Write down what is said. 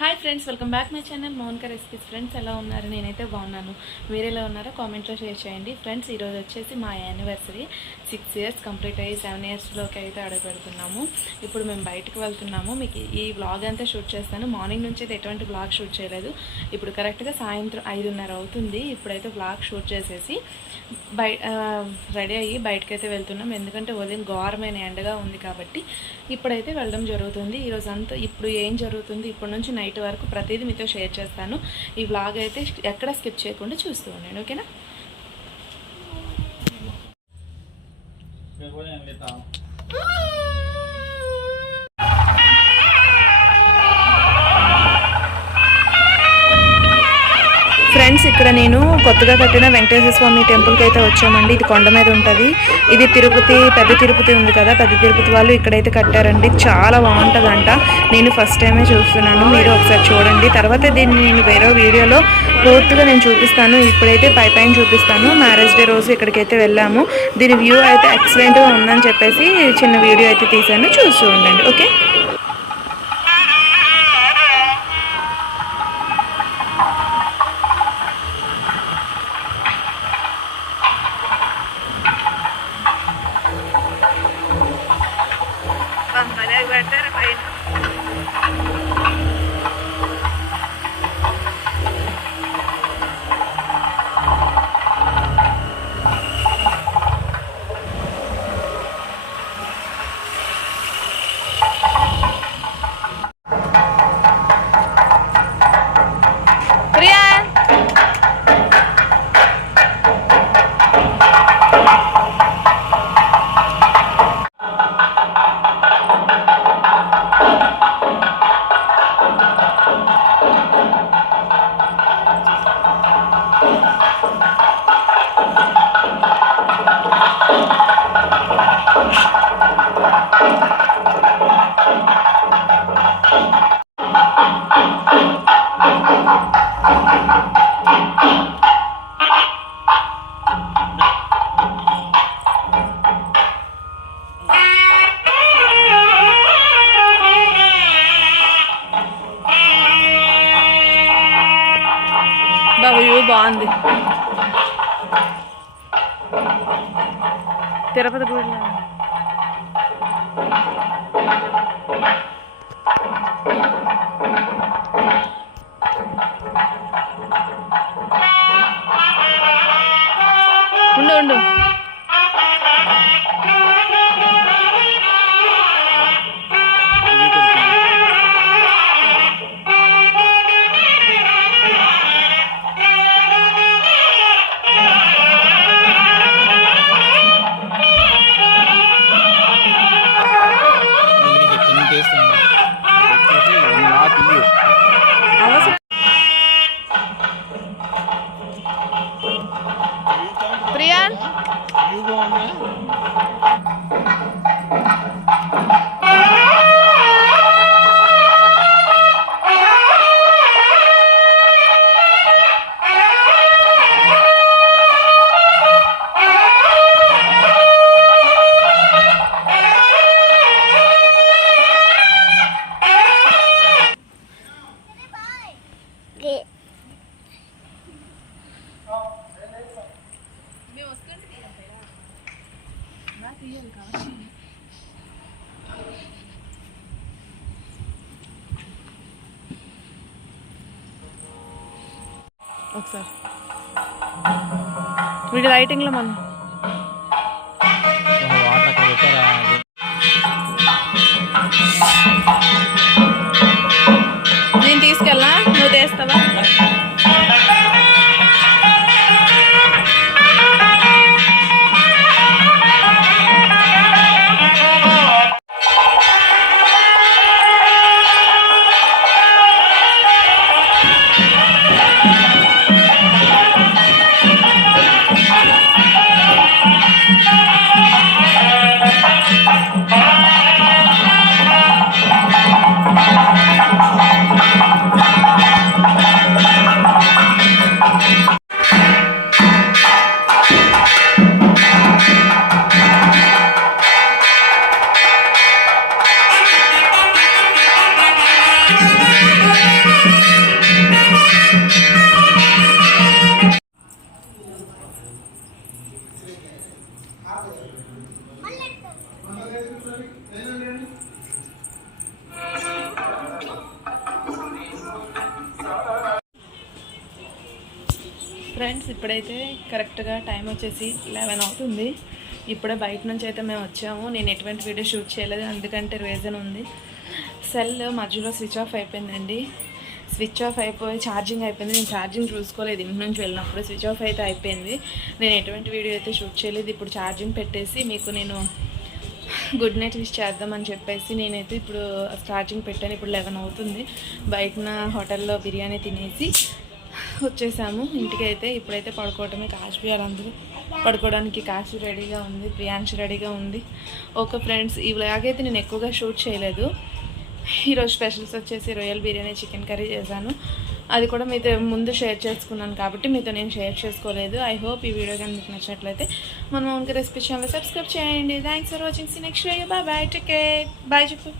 Hi friends, welcome back my channel Monika recipes. Friends ఎలా ఉన్నారు? నేనైతే బాగున్నాను. మీరు ఎలా ఉన్నారో కామెంట్లో షేర్ చేయండి. ఫ్రెండ్స్ ఈరోజు వచ్చేసి మా యానివర్సరీ 6 ఇయర్స్ కంప్లీట్ అయ్యి 7 ఇయర్స్లోకి అయితే అడుగు పెడుతున్నాము. ఇప్పుడు మేము బయటకు వెళ్తున్నాము. మీకు ఈ వ్లాగ్ అంతా షూట్ చేస్తాను. మార్నింగ్ నుంచి అయితే ఎటువంటి వ్లాగ్ షూట్ చేయలేదు. ఇప్పుడు కరెక్ట్గా సాయంత్రం 5:30 అవుతుంది. ఇప్పుడైతే వ్లాగ్ షూట్ చేసేసి రెడీ అయ్యి బయటకైతే వెళ్తున్నాం. ఎందుకంటే ఉదయం ఘోరమైన ఎండగా ఉంది కాబట్టి ఇప్పుడైతే వెళ్ళడం జరుగుతుంది. ఈరోజు అంతా ఇప్పుడు ఏం జరుగుతుంది ఇప్పటి నుంచి నైట్ వరకు ప్రతిదీ మీతో షేర్ చేస్తాను. ఈ వ్లాగ్ అయితే ఎక్కడ స్కిప్ చేయకుండా చూస్తూ ఉండండి, ఓకేనా? ఫ్రెండ్స్, ఇక్కడ నేను కొత్తగా కట్టిన వెంకటేశ్వర స్వామి టెంపుల్కి అయితే వచ్చామండి. ఇది కొండ మీద ఉంటుంది. ఇది తిరుపతి, పెద్ద తిరుపతి ఉంది కదా, పెద్ద తిరుపతి వాళ్ళు ఇక్కడైతే కట్టారండి. చాలా బాగుంటుందంట. నేను ఫస్ట్ టైమే చూస్తున్నాను, మీరు ఒకసారి చూడండి. తర్వాత దీన్ని నేను వేరే వీడియోలో పూర్తిగా నేను చూపిస్తాను. ఇప్పుడైతే పైన చూపిస్తాను. మ్యారేజ్ డే రోజు ఇక్కడికైతే వెళ్ళాము. దీని వ్యూ అయితే ఎక్సలెంట్గా ఉందని చెప్పేసి చిన్న వీడియో అయితే తీసాను, చూస్తూ ఉండండి, ఓకే? బాగుంది. తిరుపతి గుడిలో ఉండు ఉండు. ప్రియాన్ ఒకసారి వీడి లైటింగ్లో మనం నేను తీసుకెళ్ళా, నువ్వు తీస్తావా? ఫ్రెండ్స్ ఇప్పుడైతే కరెక్ట్గా టైం వచ్చేసి 11 అవుతుంది. ఇప్పుడే బయట నుంచి అయితే మేము వచ్చాము. నేను ఎటువంటి వీడియో షూట్ చేయలేదు, ఎందుకంటే రీజన్ ఉంది. సెల్ మధ్యలో స్విచ్ ఆఫ్ అయిపోయిందండి. స్విచ్ ఆఫ్ అయిపోయి ఛార్జింగ్ అయిపోయింది. నేను ఛార్జింగ్ చూసుకోలేదు, ఇంటి నుంచి వెళ్ళినప్పుడు స్విచ్ ఆఫ్ అయితే అయిపోయింది. నేను ఎటువంటి వీడియో అయితే షూట్ చేయలేదు. ఇప్పుడు ఛార్జింగ్ పెట్టేసి మీకు నేను గుడ్ నైట్ విష్ చేద్దామని చెప్పేసి నేనైతే ఇప్పుడు ఛార్జింగ్ పెట్టాను. ఇప్పుడు 11 అవుతుంది. బయటన హోటల్లో బిర్యానీ తినేసి వచ్చేసాము ఇంటికి. అయితే ఇప్పుడైతే పడుకోవటమే. కాశీ వాళ్ళందరూ పడుకోవడానికి కాశీ రెడీగా ఉంది, ప్రియాంశ రెడీగా ఉంది. ఓకే ఫ్రెండ్స్, ఇలాగైతే నేను ఎక్కువగా షూట్ చేయలేదు. ఈరోజు స్పెషల్స్ వచ్చేసి రొయ్యల్ బిర్యానీ, చికెన్ కర్రీ చేశాను. అది కూడా మీతో ముందు షేర్ చేసుకున్నాను కాబట్టి మీతో నేను షేర్ చేసుకోలేదు. ఐ హోప్ ఈ వీడియో కానీ మీకు నచ్చినట్లయితే మన మౌనిక రెసిపీ ఛానల్ సబ్స్క్రైబ్ చేయండి. Thanks for watching. See next video. Bye bye, take care. Bye చెప్పు.